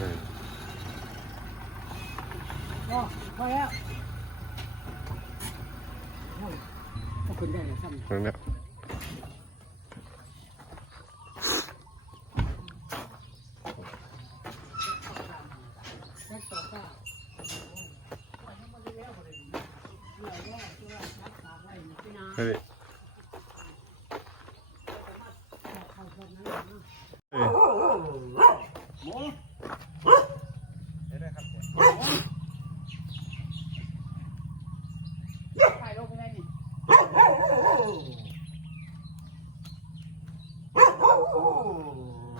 พอแล้วถ้าคุณได้แล้วซ้ำนั่นแหละเฮ้ยเฮ้ย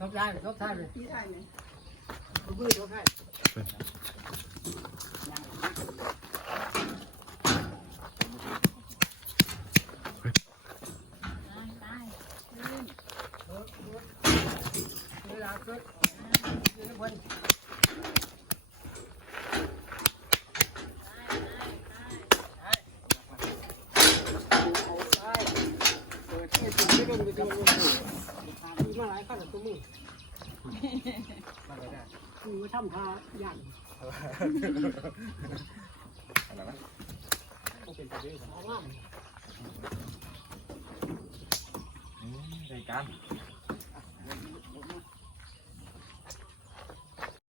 ชอบได้ชอบได้เลยที่ได้ไหมกูเบื่อชอบได้เวลาเกิดเวลาเกิดายข้าวตุ้มือมัได้คืาทำทาอย่างอะไรนะอเป็นไปด้ของม